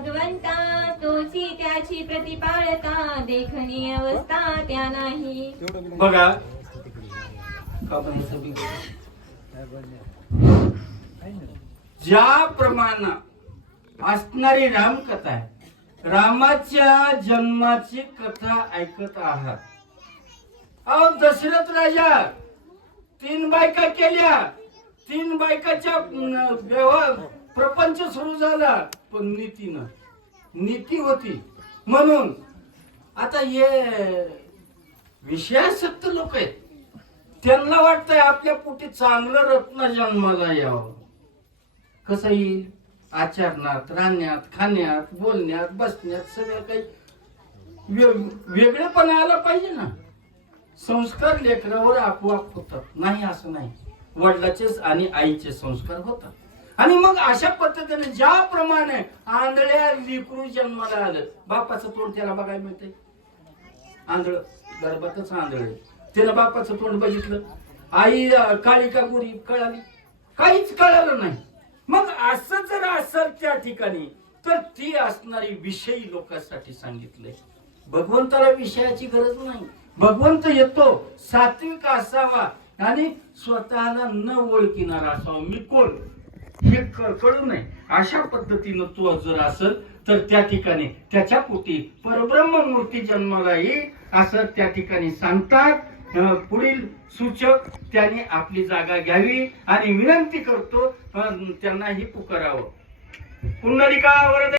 भगवंता तोची त्याची प्रतिपाळता देखणी अवस्था त्या नाही. बघा. का पण ज्याप्रमाणे असणारी रामकथा आहे रामाच्या जन्माची कथा ऐकत आहात. अहो दशरथ राजा तीन बायका केल्या. तीन बायकाच्या व्यवहार प्रपंच सुरू झाला पण नीतीनं नीती होती. म्हणून आता हे विषयासक्त लोक आहेत. त्यांना वाटतंय आपल्या पोटी चांगलं रत्न जन्माला यावं. कसं येईल? आचरणात राहण्यात खाण्यात बोलण्यात बसण्यात सगळं काही वेगळेपणा आला पाहिजे ना. संस्कार लेकरावर आपोआप होतात. नाही असं नाही. वडिलाचेच आणि आईचे संस्कार होतात. आणि मग अशा पद्धतीने ज्याप्रमाणे आंधळ्या लेकरू जन्माला आलं बापाचं तोंड त्याला बघायला मिळते आंधळ गर्भातच आंधळ त्याला बापाचं तोंड बघितलं. आई अं, काळी का गोरी कळाली? काहीच कळालं नाही. मग असं जर असेल त्या ठिकाणी तर ती असणारी विषयी लोकांसाठी सांगितलंय. भगवंताला विषयाची गरज नाही. भगवंत येतो सात्विक असावा आणि स्वतःला न ओळखीनारा असावा. मी कोण? हे कळू नये. अशा पद्धतीनं तो जर असेल तर त्या ठिकाणी त्याच्या पोटी परब्रह्म मूर्ती जन्माला येईल असं त्या ठिकाणी सांगतात. पुढील सूचक त्यांनी आपली जागा घ्यावी आणि विनंती करतो त्यांनाही पुकारावं. पुंडलिका